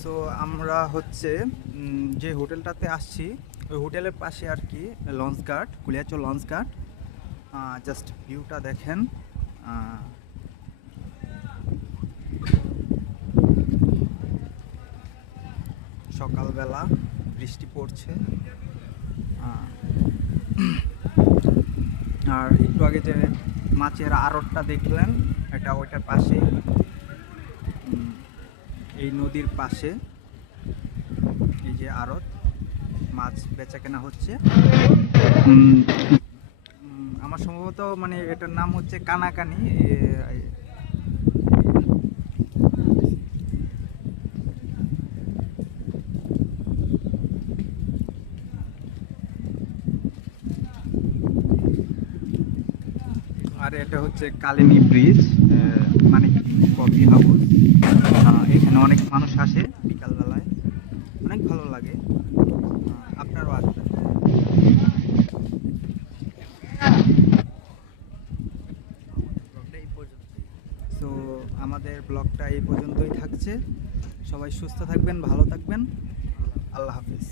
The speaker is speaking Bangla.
সো আমরা হচ্ছে যে হোটেলটাতে আসছি ওই হোটেলের পাশে আর কি লঞ্চ ঘাট, কুলিয়াচর লঞ্চ ঘাট। জাস্ট ভিউটা দেখেন। সকালবেলা বৃষ্টি পড়ছে। আর একটু আগে যে মাছের আড়তটা দেখলেন, এটা ওইটার পাশে, এই নদীর পাশে এই যে আড়ত, মাছ বেচা কেনা হচ্ছে। আমার সম্ভবত মানে এটার নাম হচ্ছে কানাকানি। আর এটা হচ্ছে কালিনী ব্রিজ, মানে কফি হাউস। এখানে অনেক মানুষ আসে বিকালবেলায়, অনেক ভালো লাগে। আপনারও আসবেন। সো আমাদের ব্লগটা এই পর্যন্তই থাকছে। সবাই সুস্থ থাকবেন, ভালো থাকবেন। আল্লাহ হাফিজ।